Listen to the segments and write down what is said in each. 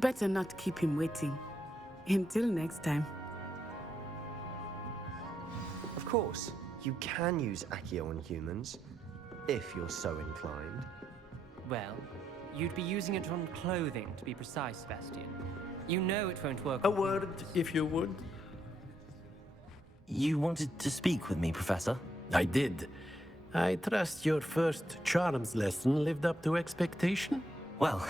Better not keep him waiting. Until next time. Of course, you can use Accio on humans, if you're so inclined. Well, you'd be using it on clothing, to be precise, Sebastian. You know it won't work. A word, if you would. You wanted to speak with me, Professor? I did. I trust your first charms lesson lived up to expectation? Well,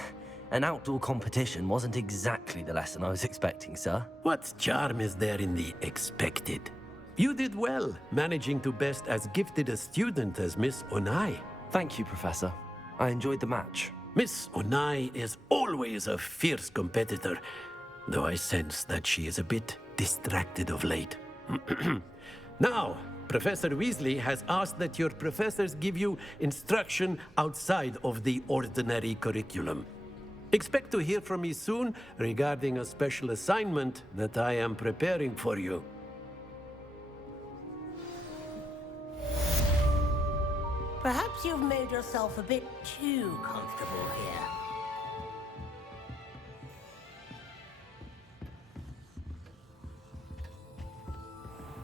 an outdoor competition wasn't exactly the lesson I was expecting, sir. What charm is there in the expected? You did well, managing to best as gifted a student as Miss Onai. Thank you, Professor. I enjoyed the match. Miss Onai is always a fierce competitor, though I sense that she is a bit distracted of late. Now, Professor Weasley has asked that your professors give you instruction outside of the ordinary curriculum. Expect to hear from me soon regarding a special assignment that I am preparing for you. Perhaps you've made yourself a bit too comfortable here.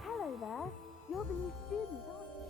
Hello there. You're the new student, aren't you?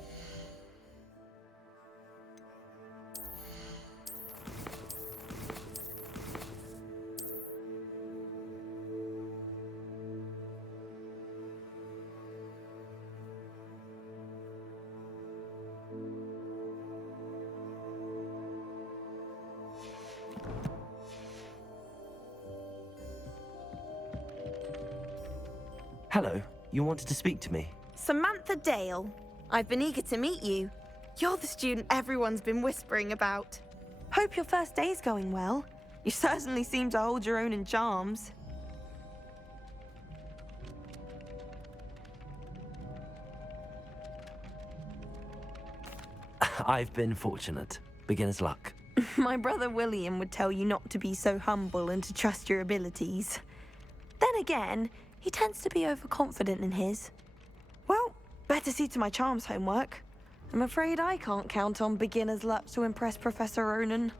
Hello, you wanted to speak to me? Samantha Dale. I've been eager to meet you. You're the student everyone's been whispering about. Hope your first day's going well. You certainly seem to hold your own in charms. I've been fortunate. Beginner's luck. My brother William would tell you not to be so humble and to trust your abilities. Then again, he tends to be overconfident in his. Well, better see to my charms homework. I'm afraid I can't count on beginner's luck to impress Professor Ronan.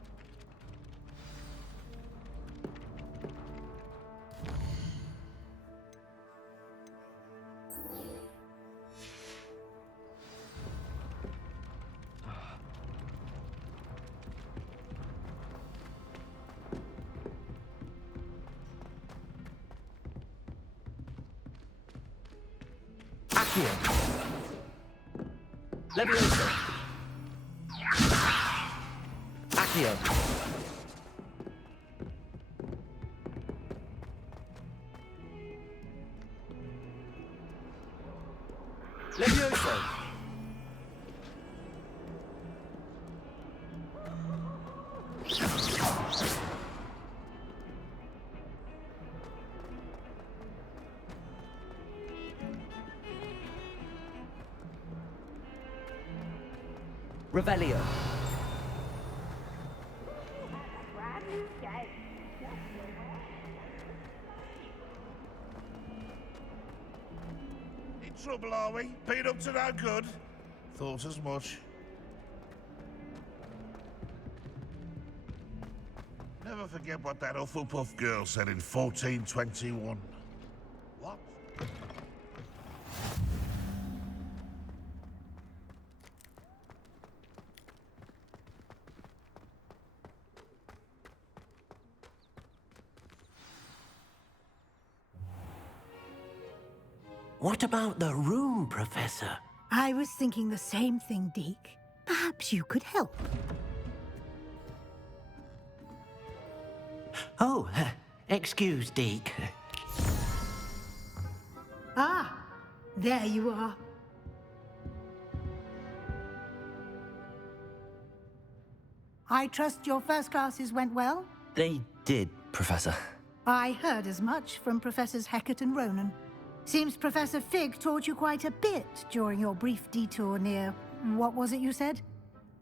Accio. Leviosa. Accio. Leviosa. Revelio. Brand new game. In trouble, are we? Been up to no good? Thought as much. Never forget what that Hufflepuff girl said in 1421. What? What about the room, Professor? I was thinking the same thing, Deke. Perhaps you could help. Oh, excuse, Deke. Ah, there you are. I trust your first classes went well? They did, Professor. I heard as much from Professors Hecat and Ronan. Seems Professor Fig taught you quite a bit during your brief detour near... what was it you said?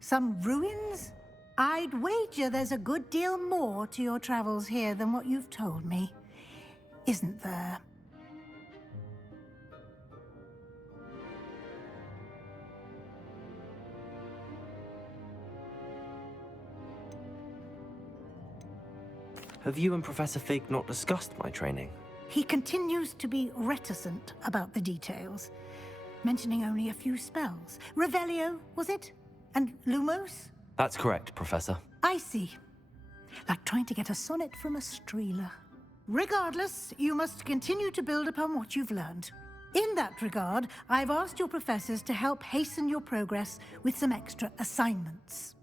Some ruins? I'd wager there's a good deal more to your travels here than what you've told me. Isn't there? Have you and Professor Fig not discussed my training? He continues to be reticent about the details, mentioning only a few spells. Revelio, was it? And Lumos? That's correct, Professor. I see. Like trying to get a sonnet from a streeler. Regardless, you must continue to build upon what you've learned. In that regard, I've asked your professors to help hasten your progress with some extra assignments.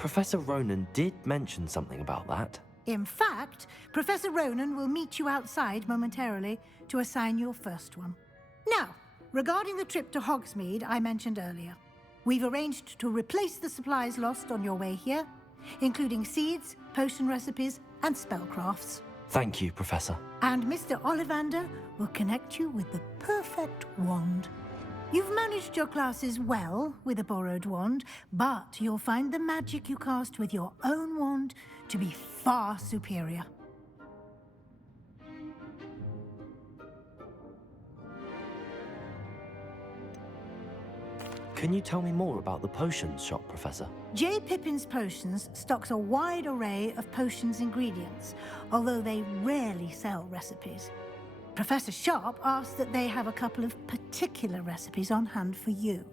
Professor Ronan did mention something about that. In fact, Professor Ronan will meet you outside momentarily to assign your first one. Now, regarding the trip to Hogsmeade I mentioned earlier, we've arranged to replace the supplies lost on your way here, including seeds, potion recipes, and spellcrafts. Thank you, Professor. And Mr. Ollivander will connect you with the perfect wand. You've managed your classes well with a borrowed wand, but you'll find the magic you cast with your own wand to be far superior. Can you tell me more about the potions shop, Professor? J. Pippin's Potions stocks a wide array of potions ingredients, although they rarely sell recipes. Professor Sharp asked that they have a couple of particular recipes on hand for you.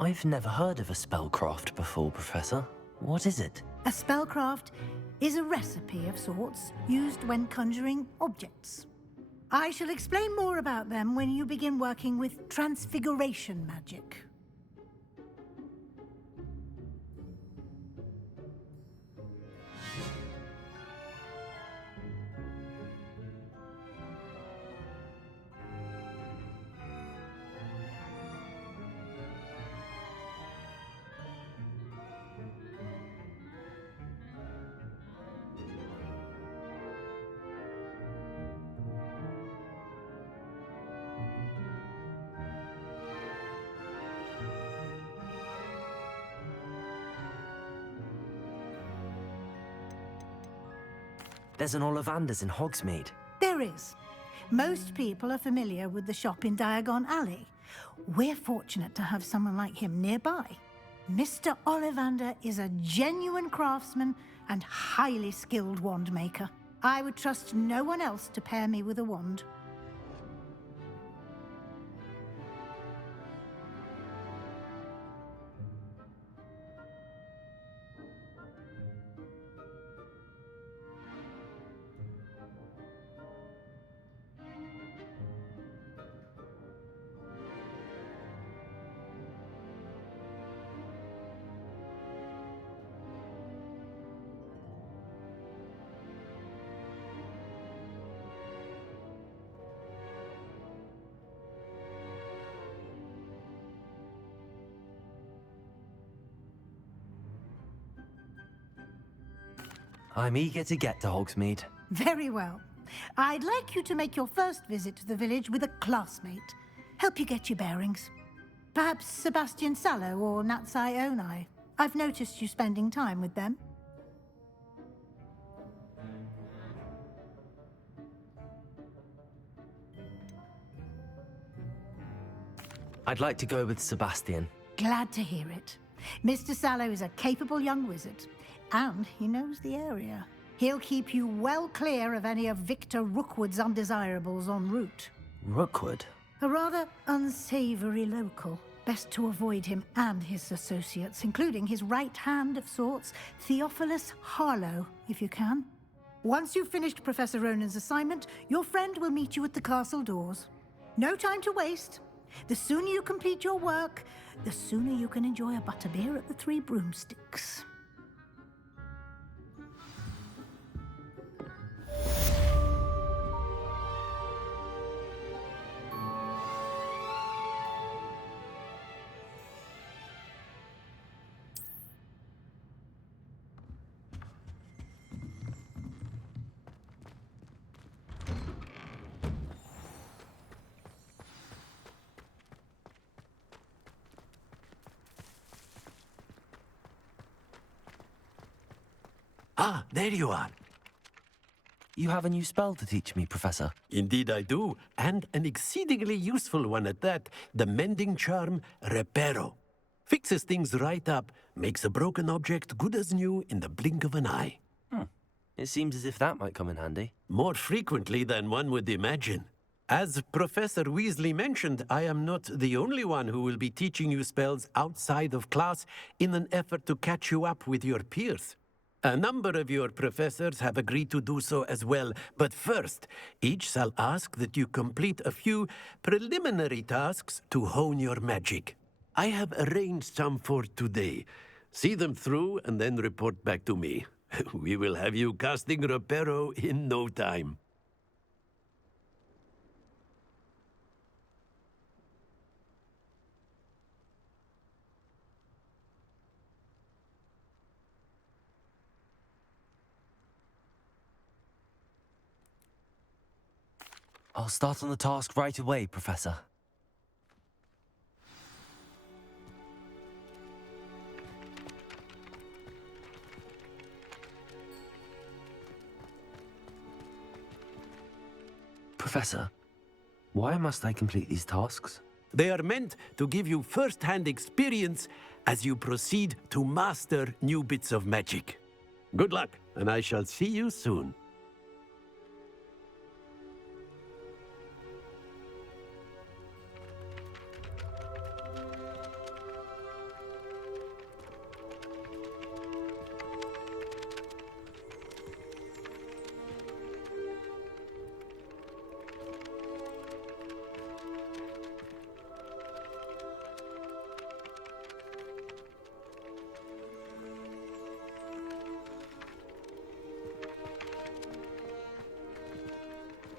I've never heard of a spellcraft before, Professor. What is it? A spellcraft is a recipe of sorts used when conjuring objects. I shall explain more about them when you begin working with transfiguration magic. There's an Ollivander's in Hogsmeade. There is. Most people are familiar with the shop in Diagon Alley. We're fortunate to have someone like him nearby. Mr. Ollivander is a genuine craftsman and highly skilled wand maker. I would trust no one else to pair me with a wand. I'm eager to get to Hogsmeade. Very well. I'd like you to make your first visit to the village with a classmate. Help you get your bearings. Perhaps Sebastian Sallow or Natsai Onai. I've noticed you spending time with them. I'd like to go with Sebastian. Glad to hear it. Mr. Sallow is a capable young wizard, and he knows the area. He'll keep you well clear of any of Victor Rookwood's undesirables en route. Rookwood? A rather unsavory local. Best to avoid him and his associates, including his right hand of sorts, Theophilus Harlow, if you can. Once you've finished Professor Ronan's assignment, your friend will meet you at the castle doors. No time to waste. The sooner you complete your work, the sooner you can enjoy a butterbeer at the Three Broomsticks. Ah, there you are. You have a new spell to teach me, Professor. Indeed I do, and an exceedingly useful one at that. The mending charm, Reparo. Fixes things right up, makes a broken object good as new in the blink of an eye. It seems as if that might come in handy. More frequently than one would imagine. As Professor Weasley mentioned, I am not the only one who will be teaching you spells outside of class in an effort to catch you up with your peers. A number of your professors have agreed to do so as well, but first, each shall ask that you complete a few preliminary tasks to hone your magic. I have arranged some for today. See them through and then report back to me. We will have you casting Reparo in no time. I'll start on the task right away, Professor. Professor, why must I complete these tasks? They are meant to give you first-hand experience as you proceed to master new bits of magic. Good luck, and I shall see you soon.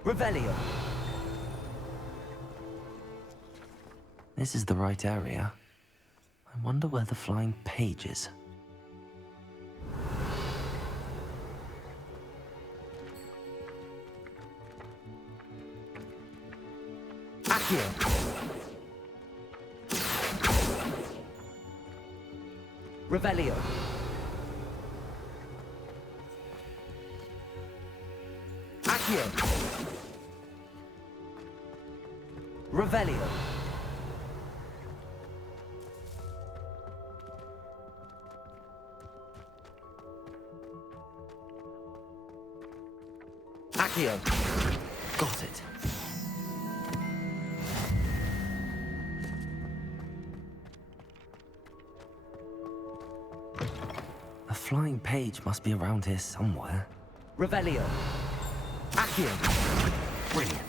Revelio! This is the right area. I wonder where the flying page is. Accio! Revelio! Accio! Revelio! Accio! Got it. A flying page must be around here somewhere. Revelio! Accio! Brilliant.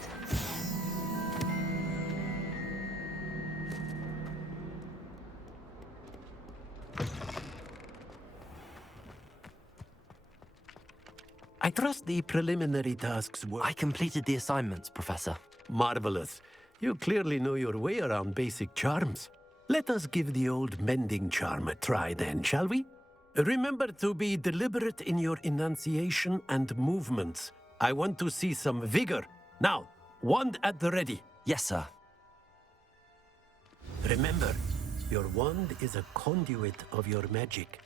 I trust the preliminary tasks were... I completed the assignments, Professor. Marvelous. You clearly know your way around basic charms. Let us give the old mending charm a try then, shall we? Remember to be deliberate in your enunciation and movements. I want to see some vigor. Now, wand at the ready. Yes, sir. Remember, your wand is a conduit of your magic.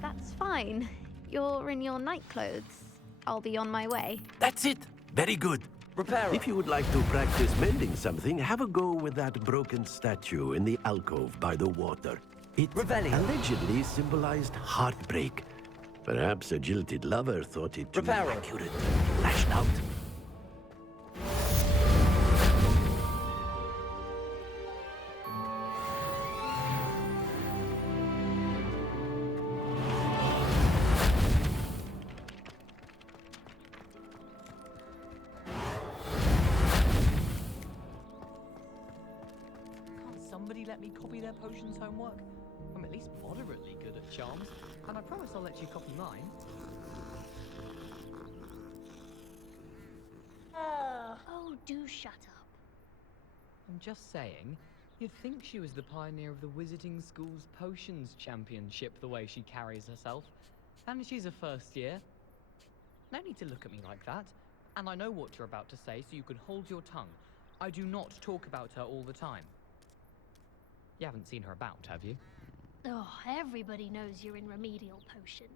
That's fine. You're in your night clothes. I'll be on my way. That's it. Very good. Reparo. If you would like to practice mending something, have a go with that broken statue in the alcove by the water. It allegedly symbolized heartbreak. Perhaps a jilted lover thought it too Reparo. accurate. Lashed out. Somebody let me copy their potions homework? I'm at least moderately good at charms, and I promise I'll let you copy mine. Oh, do shut up. I'm just saying, you'd think she was the pioneer of the Wizarding School's Potions Championship the way she carries herself. And she's a first year. No need to look at me like that. And I know what you're about to say, so you can hold your tongue. I do not talk about her all the time. You haven't seen her about, have you? Oh, everybody knows you're in remedial potions.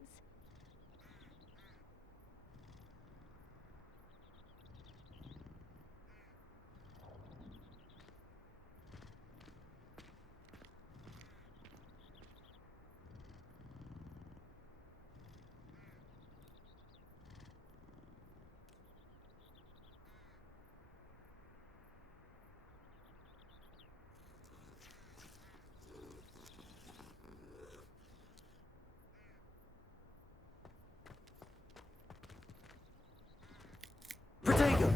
Protego!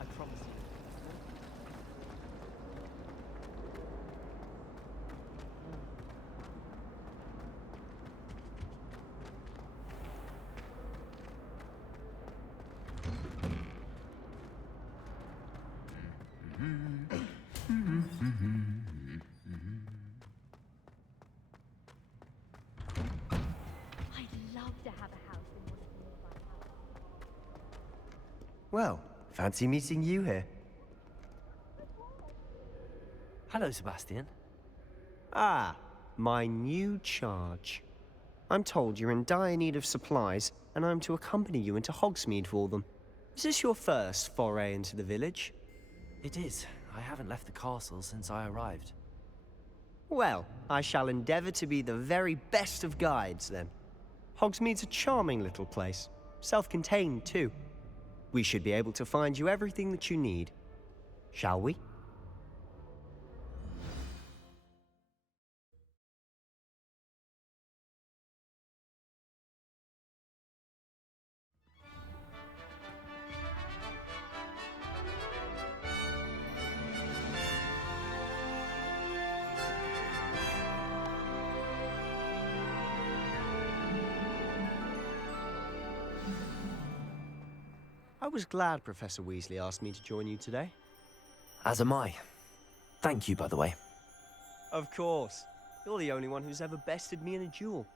I promise you. I'd love to have a house in one of the nearby houses. Well, fancy meeting you here. Hello, Sebastian. Ah, my new charge. I'm told you're in dire need of supplies, and I'm to accompany you into Hogsmeade for them. Is this your first foray into the village? It is. I haven't left the castle since I arrived. Well, I shall endeavour to be the very best of guides, then. Hogsmeade's a charming little place. Self-contained, too. We should be able to find you everything that you need. Shall we? I was glad Professor Weasley asked me to join you today. As am I. Thank you, by the way. Of course. You're the only one who's ever bested me in a duel.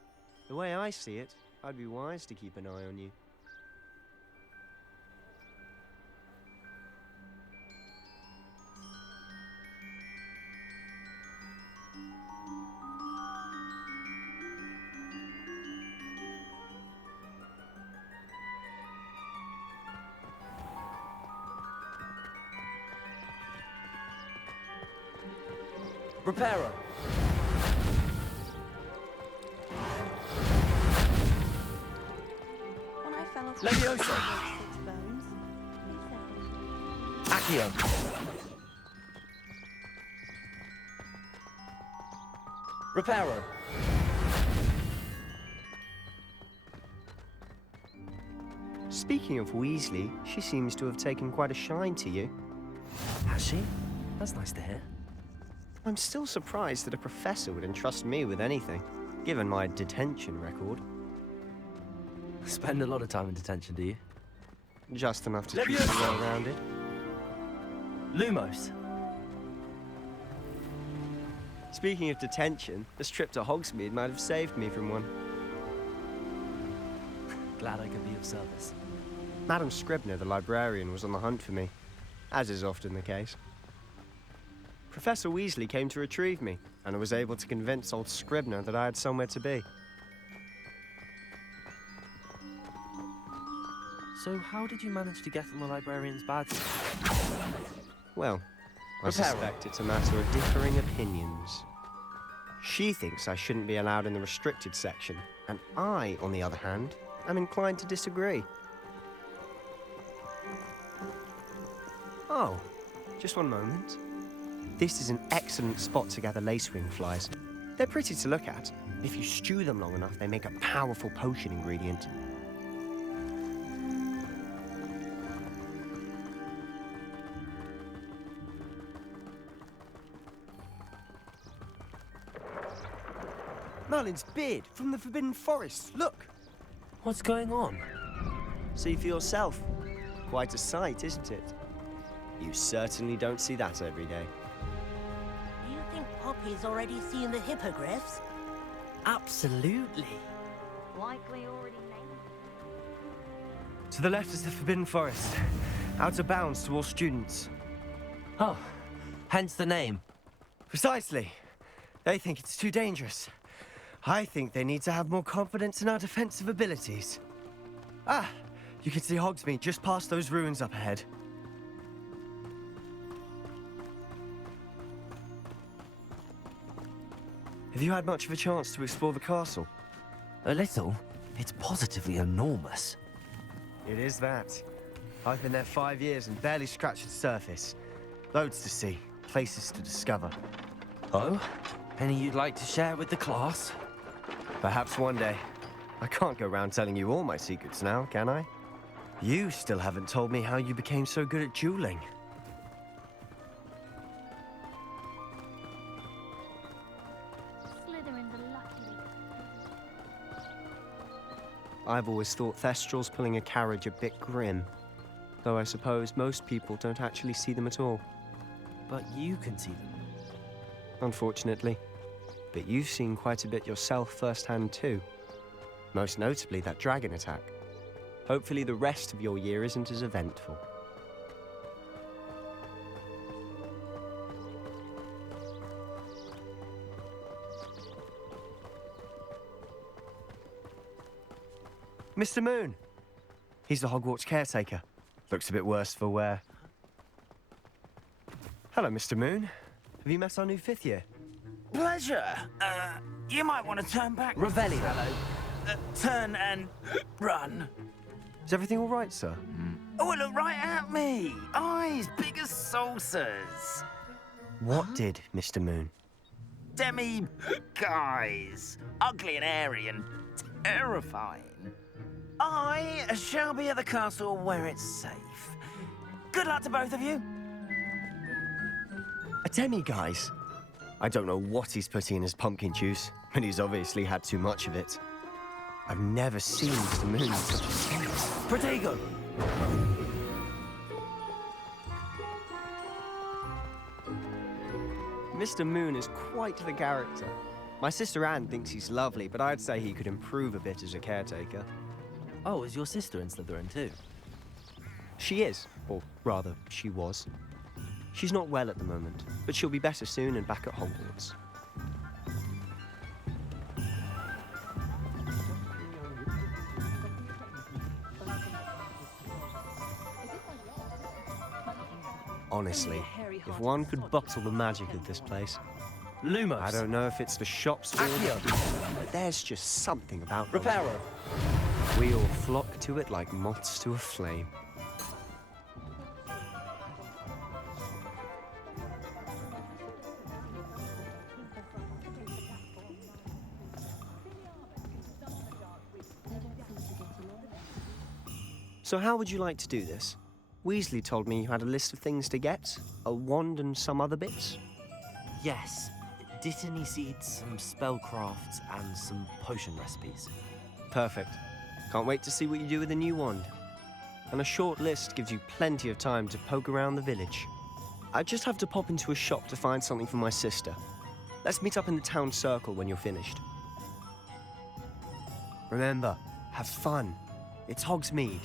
The way I see it, I'd be wise to keep an eye on you. Reparo. When I fell off Leviosa. six bones. Accio. Reparo. Speaking of Weasley, she seems to have taken quite a shine to you. Has she? That's nice to hear. I'm still surprised that a professor would entrust me with anything, given my detention record. Spend a lot of time in detention, do you? Just enough to keep you well-rounded. Lumos. Speaking of detention, this trip to Hogsmeade might have saved me from one. Glad I could be of service. Madam Scribner, the librarian, was on the hunt for me, as is often the case. Professor Weasley came to retrieve me, and I was able to convince old Scribner that I had somewhere to be. So how did you manage to get on the librarian's bad side? Well, I Reparo. suspect it's a matter of differing opinions. She thinks I shouldn't be allowed in the restricted section, and I, on the other hand, am inclined to disagree. Oh, just one moment. This is an excellent spot to gather lacewing flies. They're pretty to look at. If you stew them long enough, they make a powerful potion ingredient. Merlin's beard from the Forbidden Forest. Look! What's going on? See for yourself. Quite a sight, isn't it? You certainly don't see that every day. Do you think Poppy's already seen the hippogriffs? Absolutely. Likely already named. To the left is the Forbidden Forest. Out of bounds to all students. Oh, hence the name. Precisely. They think it's too dangerous. I think they need to have more confidence in our defensive abilities. Ah, you can see Hogsmeade just past those ruins up ahead. Have you had much of a chance to explore the castle? A little. It's positively enormous. It is that. I've been there 5 years and barely scratched the surface. Loads to see, places to discover. Oh? Any you'd like to share with the class? Perhaps one day. I can't go around telling you all my secrets now, can I? You still haven't told me how you became so good at dueling. Slytherin's a lucky. I've always thought Thestrals pulling a carriage a bit grim. Though I suppose most people don't actually see them at all. But you can see them. Unfortunately. But you've seen quite a bit yourself firsthand too. Most notably that dragon attack. Hopefully the rest of your year isn't as eventful. Mr. Moon! He's the Hogwarts caretaker. Looks a bit worse for wear. Hello, Mr. Moon. Have you met our new 5th year? Pleasure. You might want to turn back. Revelio. Fellow. Turn and run. Is everything all right, sir? Oh, look right at me. Eyes big as saucers. What did, Mr. Moon? Guys. Ugly and airy and terrifying. I shall be at the castle where it's safe. Good luck to both of you. A demi-guise? I don't know what he's putting in his pumpkin juice, but he's obviously had too much of it. I've never seen Mr. Moon in such a state. Protego. Mr. Moon is quite the character. My sister Anne thinks he's lovely, but I'd say he could improve a bit as a caretaker. Oh, is your sister in Slytherin too? She is, or rather, she was. She's not well at the moment, but she'll be better soon and back at Hogwarts. Honestly, if one could bottle the magic of this place. Lumos. I don't know if it's the shops or but there's just something about them. Reparo. We all flock to it like moths to a flame. So how would you like to do this? Weasley told me you had a list of things to get, a wand and some other bits. Yes. Dittany seeds, some spellcrafts, and some potion recipes. Perfect. Can't wait to see what you do with the new wand. And a short list gives you plenty of time to poke around the village. I just have to pop into a shop to find something for my sister. Let's meet up in the town circle when you're finished. Remember, have fun. It's Hogsmeade.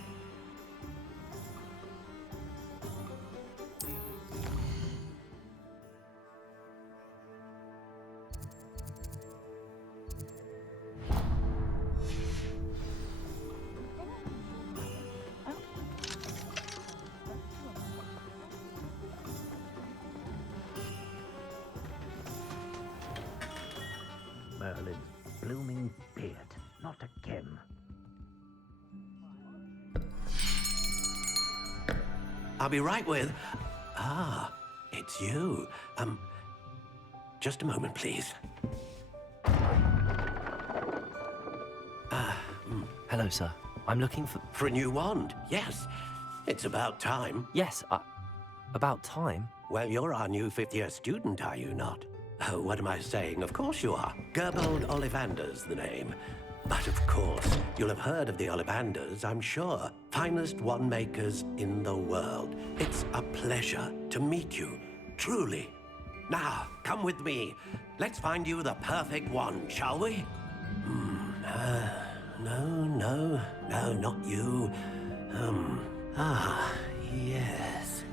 Merlin's blooming beard, not again. I'll be right with... Ah, it's you. Just a moment, please. Hello, sir. I'm looking for... For a new wand, yes. It's about time. Yes, about time? Well, you're our new fifth-year student, are you not? Oh, what am I saying? Of course you are. Gerbold Ollivander's the name. But of course, you'll have heard of the Ollivanders, I'm sure. Finest wand makers in the world. It's a pleasure to meet you, truly. Now, come with me. Let's find you the perfect wand, shall we? No, not you. Yes.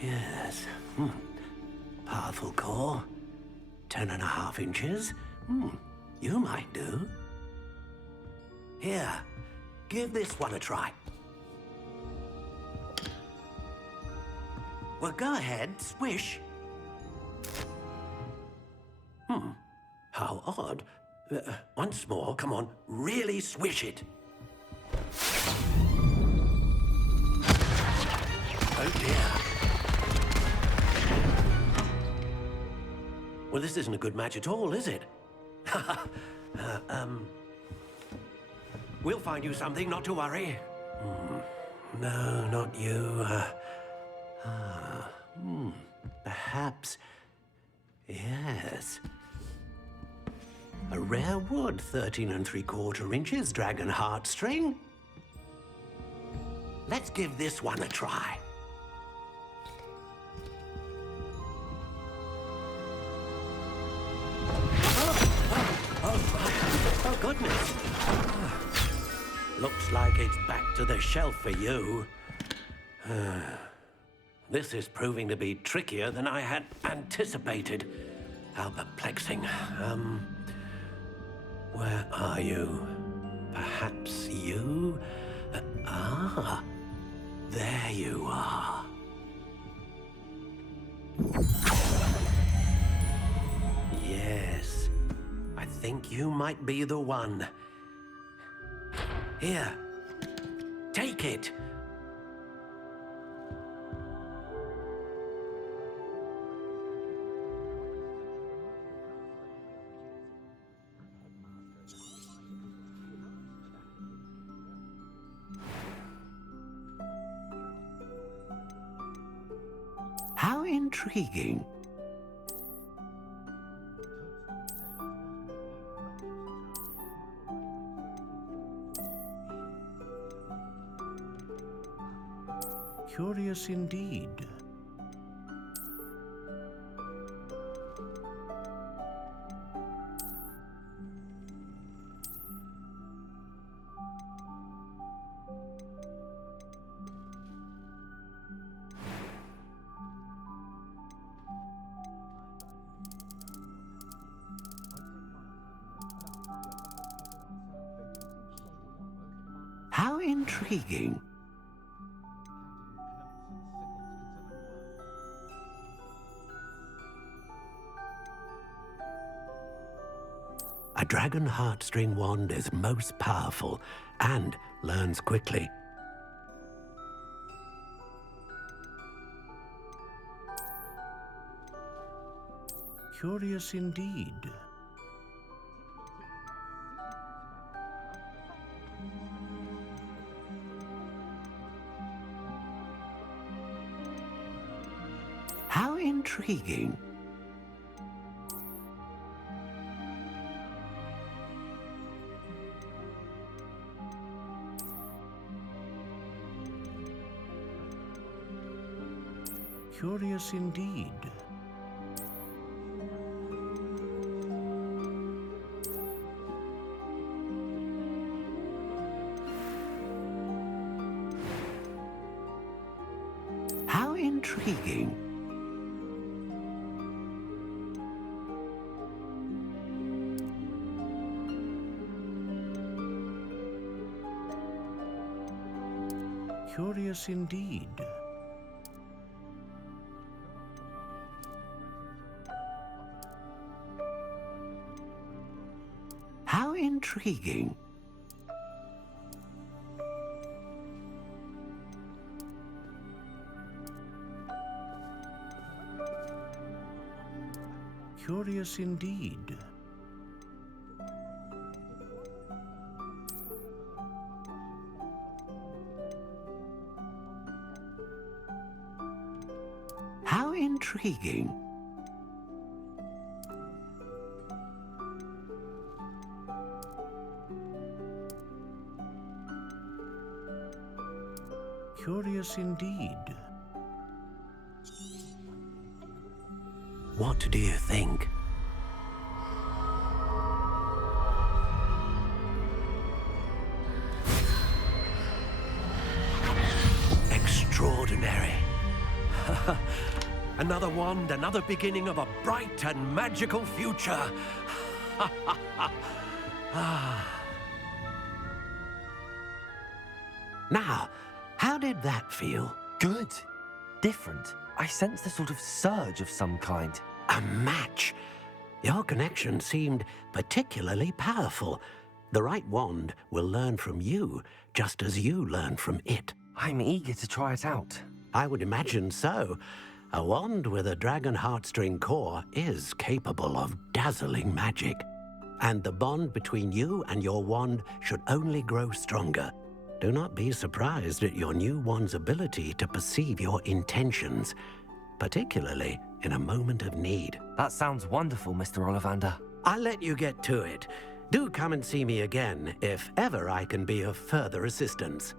Yes. Powerful core. 10.5 inches. You might do. Here, give this one a try. Well, go ahead, swish. How odd. Once more, come on, really swish it. Oh dear. Well, this isn't a good match at all, is it? We'll find you something, not to worry. No, not you. Perhaps... Yes. A rare wood, 13 3/4 inches, dragon heartstring. Let's give this one a try. Oh, goodness. Looks like it's back to the shelf for you. This is proving to be trickier than I had anticipated. How perplexing. Where are you? Perhaps you? There you are. Yes, I think you might be the one. Here, take it. How intriguing. Curious indeed. How intriguing. A dragon heartstring wand is most powerful and learns quickly. Curious indeed. How intriguing. Curious indeed. How intriguing. Curious indeed. How intriguing. Curious indeed. How intriguing. Curious indeed. What do you think? Extraordinary. Another wand, another beginning of a bright and magical future. Now, how did that feel? Good. Different. I sensed a sort of surge of some kind. A match. Your connection seemed particularly powerful. The right wand will learn from you, just as you learn from it. I'm eager to try it out. I would imagine so. A wand with a dragon heartstring core is capable of dazzling magic. And the bond between you and your wand should only grow stronger. Do not be surprised at your new wand's ability to perceive your intentions, particularly in a moment of need. That sounds wonderful, Mr. Ollivander. I'll let you get to it. Do come and see me again if ever I can be of further assistance.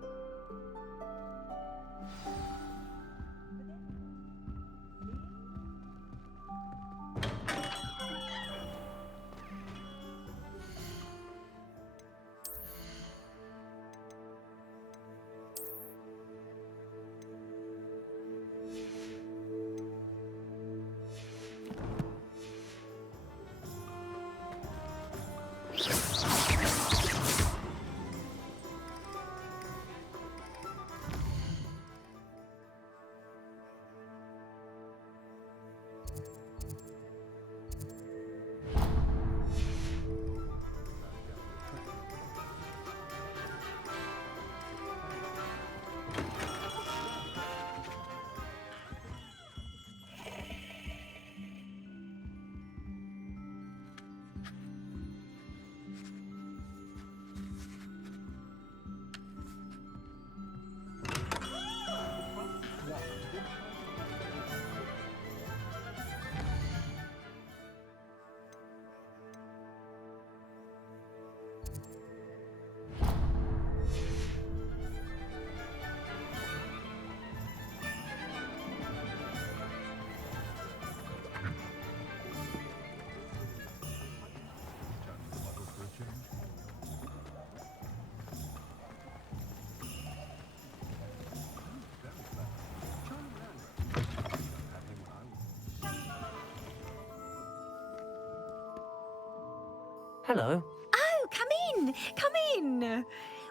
Hello. Oh, come in! Come in!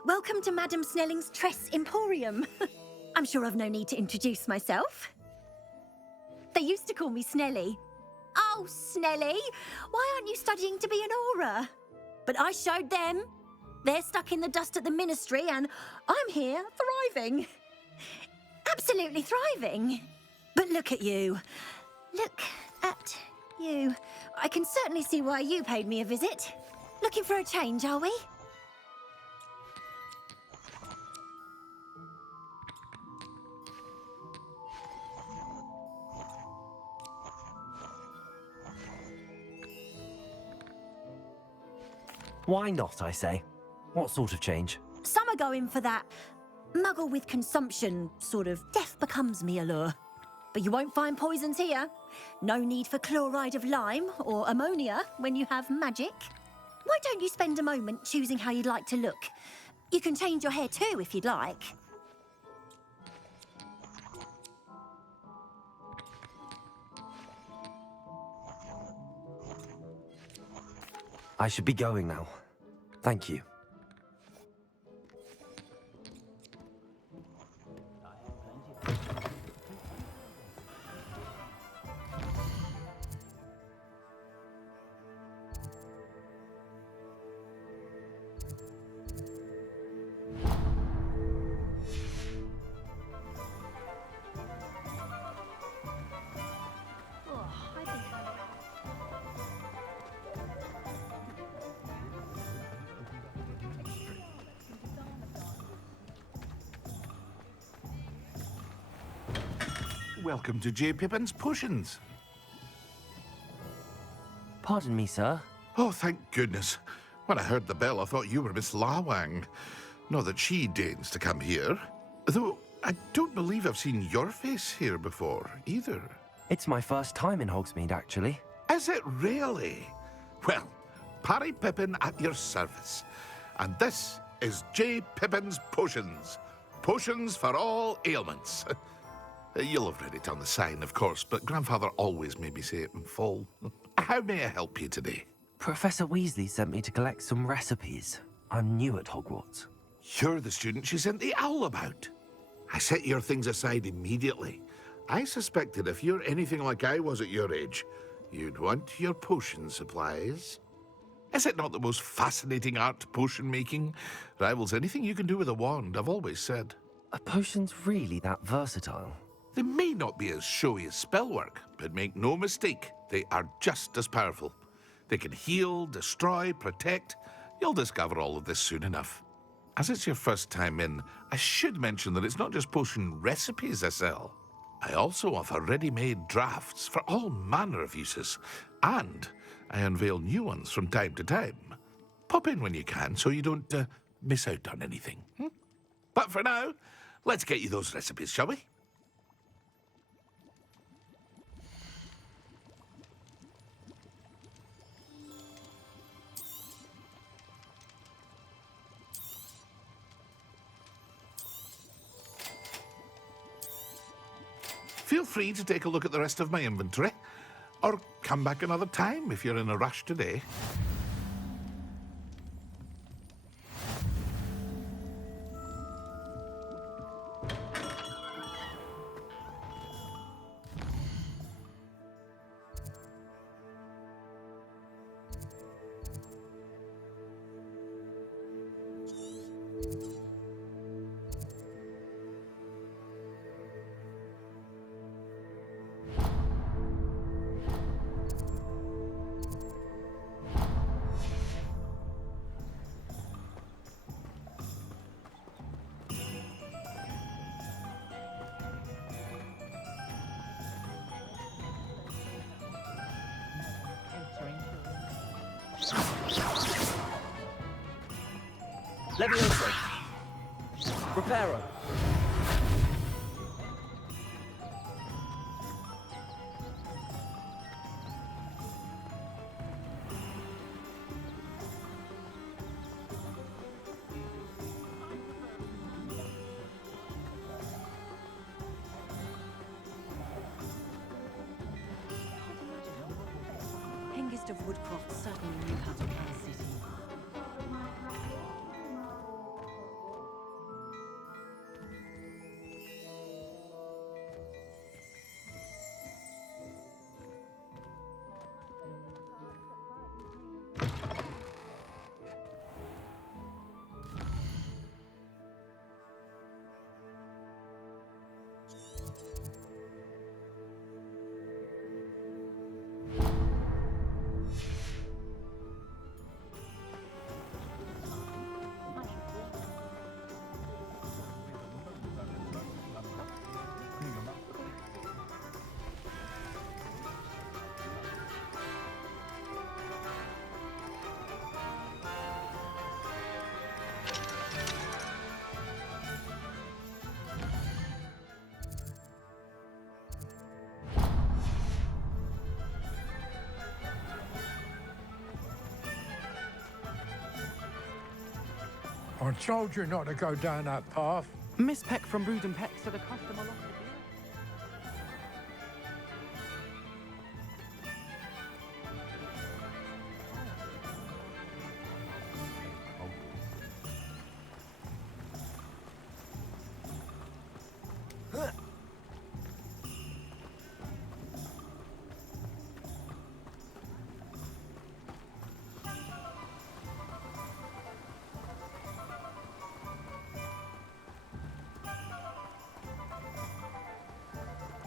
welcome to Madame Snelling's Tress Emporium. I'm sure I've no need to introduce myself. They used to call me Snelly. Oh, Snelly, why aren't you studying to be an aura? But I showed them. They're stuck in the dust at the ministry, and I'm here thriving. Absolutely thriving. But look at you. Look at you. I can certainly see why you paid me a visit. Looking for a change, are we? Why not, I say? What sort of change? Some are going for that muggle with consumption, sort of death becomes me allure. But you won't find poisons here. No need for chloride of lime or ammonia when you have magic. Why don't you spend a moment choosing how you'd like to look? You can change your hair too if you'd like. I should be going now. Thank you. Welcome to J. Pippin's Potions. Pardon me, sir. Oh, thank goodness. When I heard the bell, I thought you were Miss Lawang. Not that she deigns to come here. Though I don't believe I've seen your face here before, either. It's my first time in Hogsmeade, actually. Is it really? Well, Parry Pippin at your service. And this is J. Pippin's Potions. Potions for all ailments. You'll have read it on the sign, of course, but Grandfather always made me say it in full. How may I help you today? Professor Weasley sent me to collect some recipes. I'm new at Hogwarts. You're the student she sent the owl about. I set your things aside immediately. I suspected if you're anything like I was at your age, you'd want your potion supplies. Is it not the most fascinating art, potion making? Rivals anything you can do with a wand, I've always said. Are potions really that versatile? They may not be as showy as spellwork, but make no mistake, they are just as powerful. They can heal, destroy, protect. You'll discover all of this soon enough. As it's your first time in, I should mention that it's not just potion recipes I sell. I also offer ready-made drafts for all manner of uses, and I unveil new ones from time to time. Pop in when you can so you don't miss out on anything. But for now, let's get you those recipes, shall we? Feel free to take a look at the rest of my inventory, or come back another time if you're in a rush today. Levioso. Reparo. Hengist of Woodcroft certainly knew how to plan a city. I told you not to go down that path. Miss Peck from Brood and Peck said a customer lost a beer.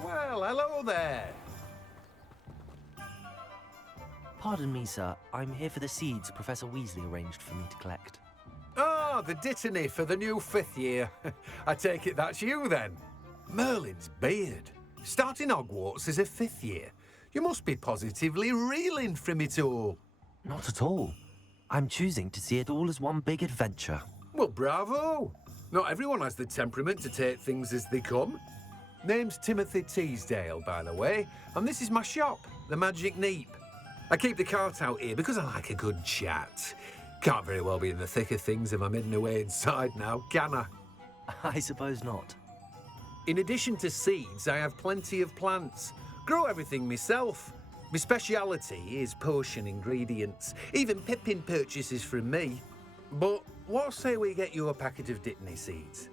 Well, hello there. Pardon me, sir. I'm here for the seeds Professor Weasley arranged for me to collect. Ah, the dittany for the new 5th year. I take it that's you then. Merlin's beard. Starting Hogwarts as a 5th year. You must be positively reeling from it all. Not at all. I'm choosing to see it all as one big adventure. Well, bravo. Not everyone has the temperament to take things as they come. Name's Timothy Teasdale, by the way, and this is my shop, the Magic Neep. I keep the cart out here because I like a good chat. Can't very well be in the thick of things if I'm hidden away inside now, can I? I suppose not. In addition to seeds, I have plenty of plants. Grow everything myself. My speciality is potion ingredients. Even Pippin purchases from me. But what say we get you a packet of Dittany seeds?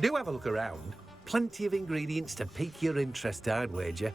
Do have a look around. Plenty of ingredients to pique your interest, I'd wager.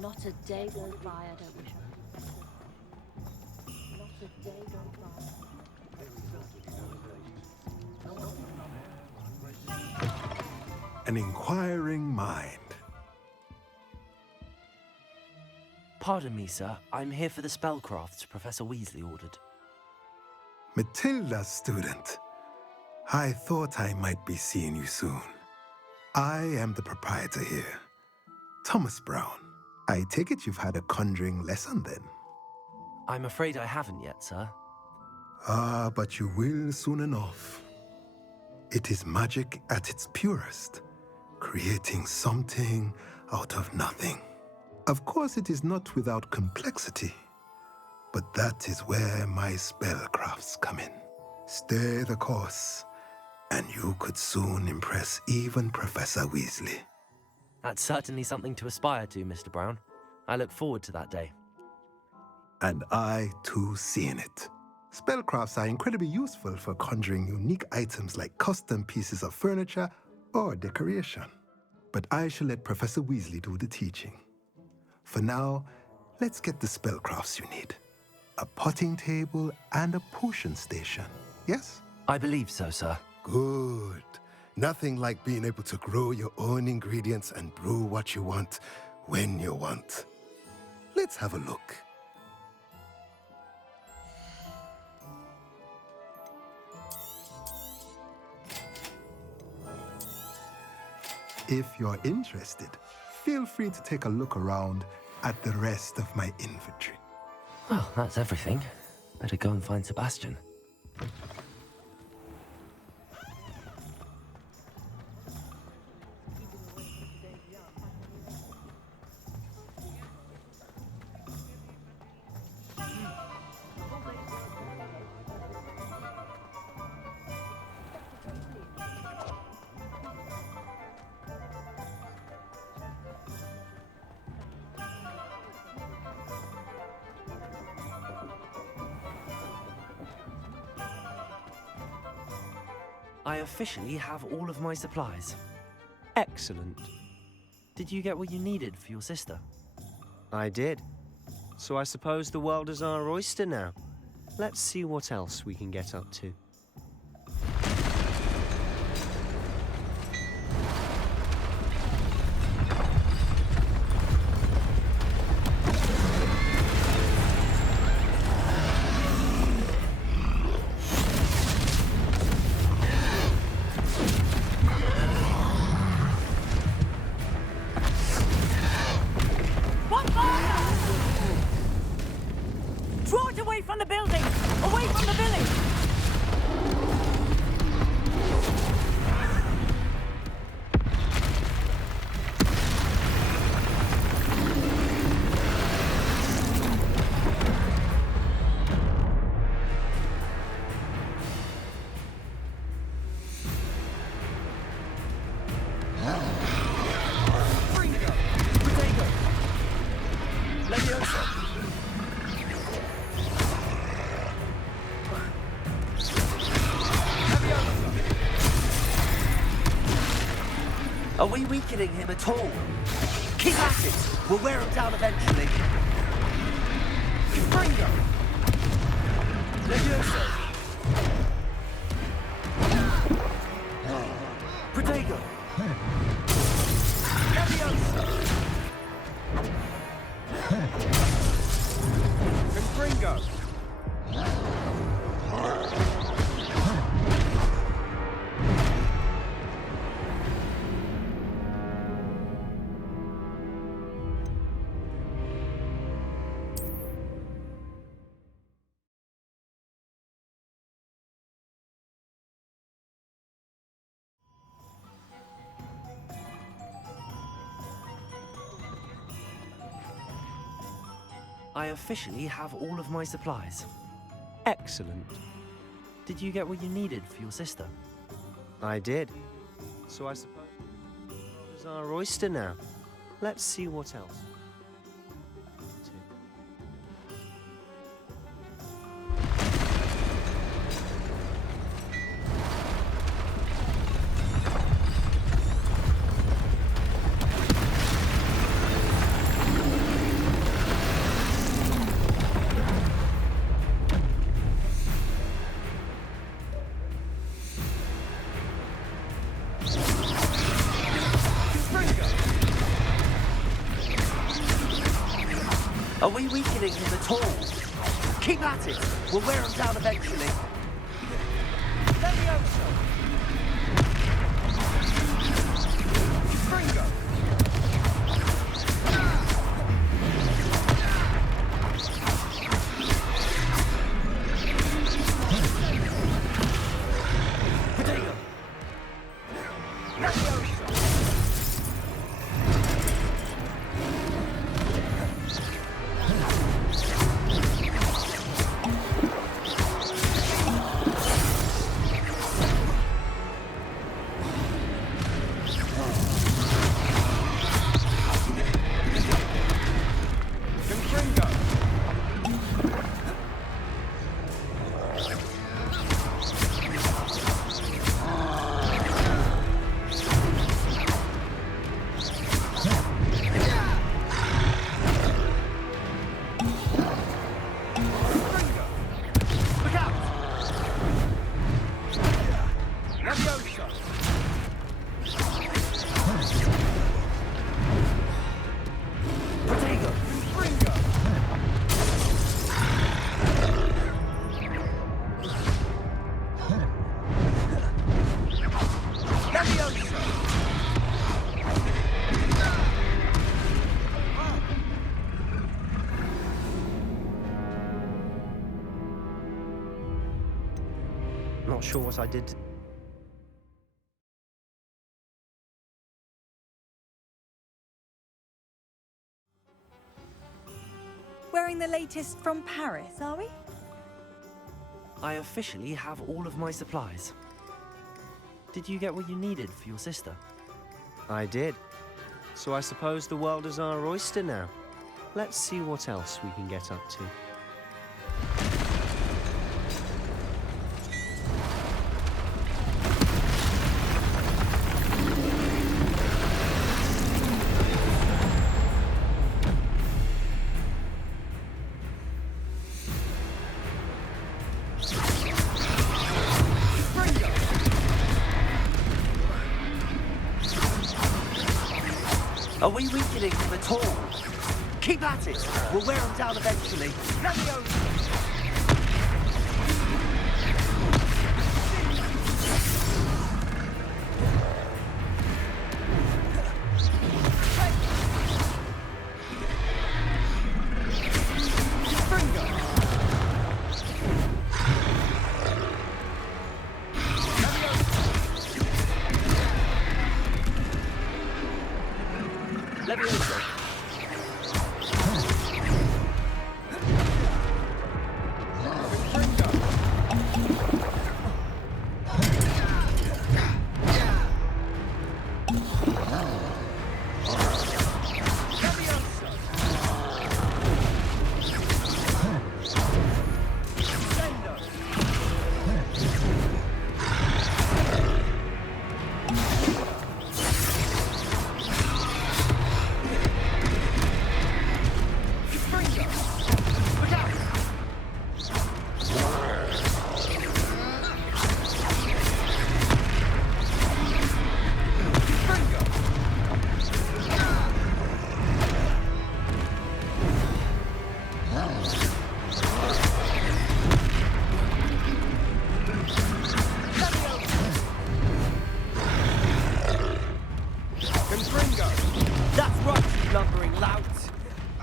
Not a day goes by I don't wish Not a day goes by. An inquiring mind. Pardon me, sir. I'm here for the spellcrafts Professor Weasley ordered. Matilda's student. I thought I might be seeing you soon. I am the proprietor here, Thomas Brown. I take it you've had a conjuring lesson then? I'm afraid I haven't yet, sir. Ah, but you will soon enough. It is magic at its purest, creating something out of nothing. Of course, it is not without complexity, but that is where my spellcrafts come in. Stay the course, and you could soon impress even Professor Weasley. That's certainly something to aspire to, Mr. Brown. I look forward to that day. And I, too, seeing it. Spellcrafts are incredibly useful for conjuring unique items like custom pieces of furniture or decoration. But I shall let Professor Weasley do the teaching. For now, let's get the spellcrafts you need. A potting table and a potion station, yes? I believe so, sir. Good. Nothing like being able to grow your own ingredients and brew what you want when you want. Let's have a look. If you're interested, feel free to take a look around at the rest of my inventory. Well, that's everything. Better go and find Sebastian. I officially have all of my supplies. Excellent. Did you get what you needed for your sister? I did. So I suppose the world is our oyster now. Let's see what else we can get up to. Draw it away from the building! Away from the village! Are we weakening him at all? Keep at it! We'll wear him down eventually. Fringo! Levioso! Protego! Levioso! Confringo! I officially have all of my supplies. Excellent. Did you get what you needed for your sister? I did. So I suppose the world is our oyster now. Let's see what else. Are we weakening him at all? Keep at it! We'll wear him down eventually. Levioso! Fringo! Protego! Levioso! Not sure what I did. Wearing the latest from Paris, are we? I officially have all of my supplies. Did you get what you needed for your sister? I did. So I suppose the world is our oyster now. Let's see what else we can get up to. Are we weakening them at all? Keep at it. We'll wear them down eventually. Leviosa!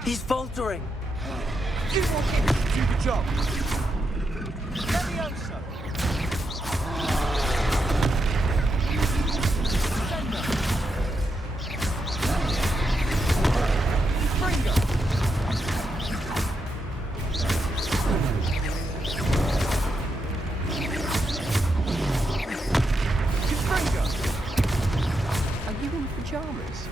He's faltering. You want him to do the job. Leviosa! Are you in pajamas?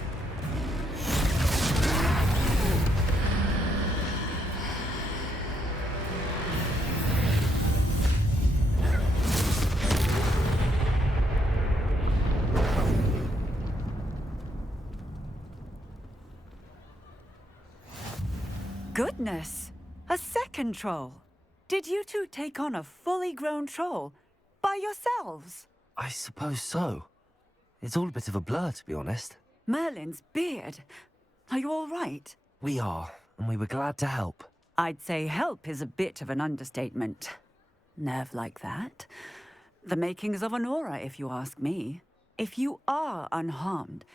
Goodness! A second troll! Did you two take on a fully grown troll by yourselves? I suppose so. It's all a bit of a blur, to be honest. Merlin's beard. Are you all right? We are, and we were glad to help. I'd say help is a bit of an understatement. Nerve like that. The makings of an aura, if you ask me. If you are unharmed,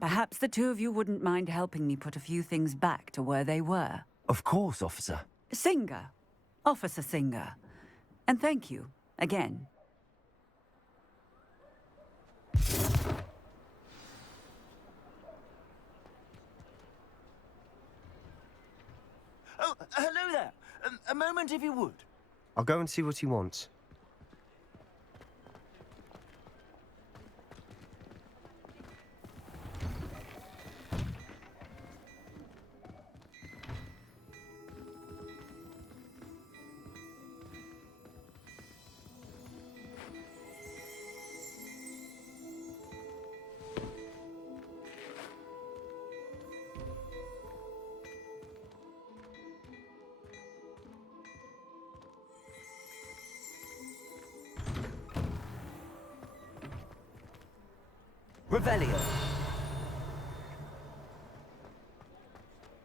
perhaps the two of you wouldn't mind helping me put a few things back to where they were. Of course, officer. Singer. Officer Singer. And thank you, again. Oh, hello there. A moment, if you would. I'll go and see what he wants. Revelio.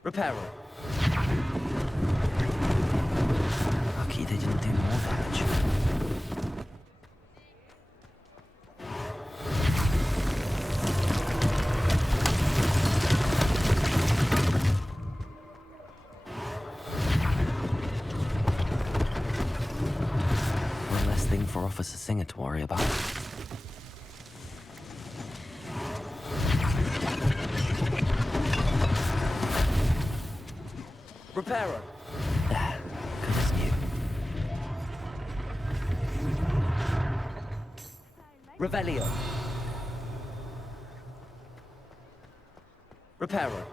Reparo. Lucky they didn't do more damage. One less thing for Officer Singer to worry about. Reparo. Good as new. Revelio. Reparo.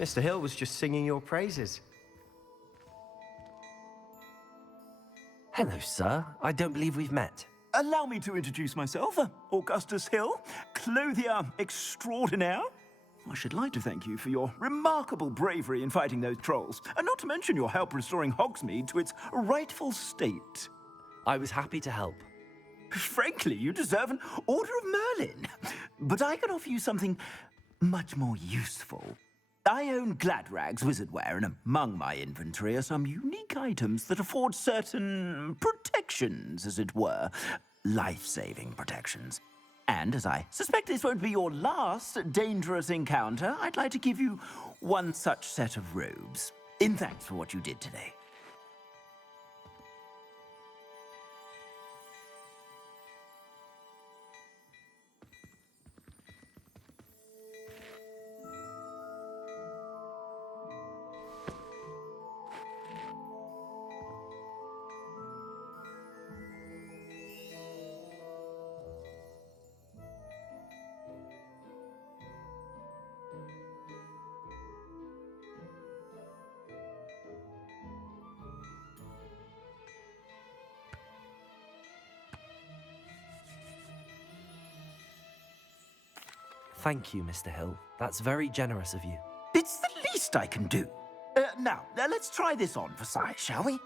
Mr. Hill was just singing your praises. Hello, sir. I don't believe we've met. Allow me to introduce myself, Augustus Hill, clothier extraordinaire. I should like to thank you for your remarkable bravery in fighting those trolls, and not to mention your help restoring Hogsmeade to its rightful state. I was happy to help. Frankly, you deserve an Order of Merlin. But I can offer you something much more useful. I own Gladrag's wizardware, and among my inventory are some unique items that afford certain protections, as it were. Life-saving protections. And as I suspect this won't be your last dangerous encounter, I'd like to give you one such set of robes, in thanks for what you did today. Thank you, Mr. Hill. That's very generous of you. It's the least I can do. Now, let's try this on for size, shall we?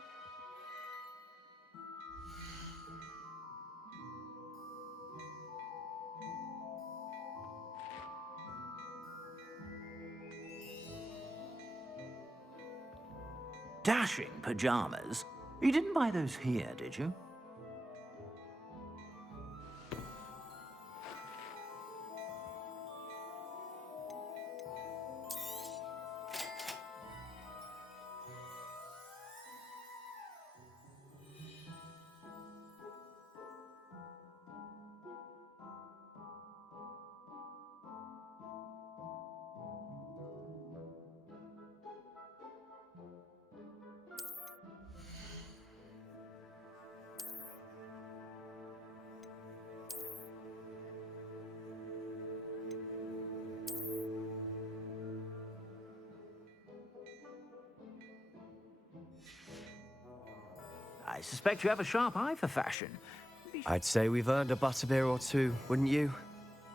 Dashing pajamas. You didn't buy those here, did you? I suspect you have a sharp eye for fashion. I'd say we've earned a butterbeer or two, wouldn't you?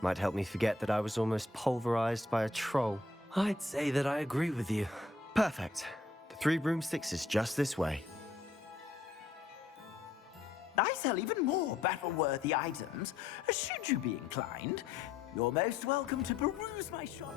Might help me forget that I was almost pulverized by a troll. I'd say that I agree with you. Perfect. The 3 broomsticks is just this way. I sell even more battle-worthy items. Should you be inclined, you're most welcome to peruse my shop.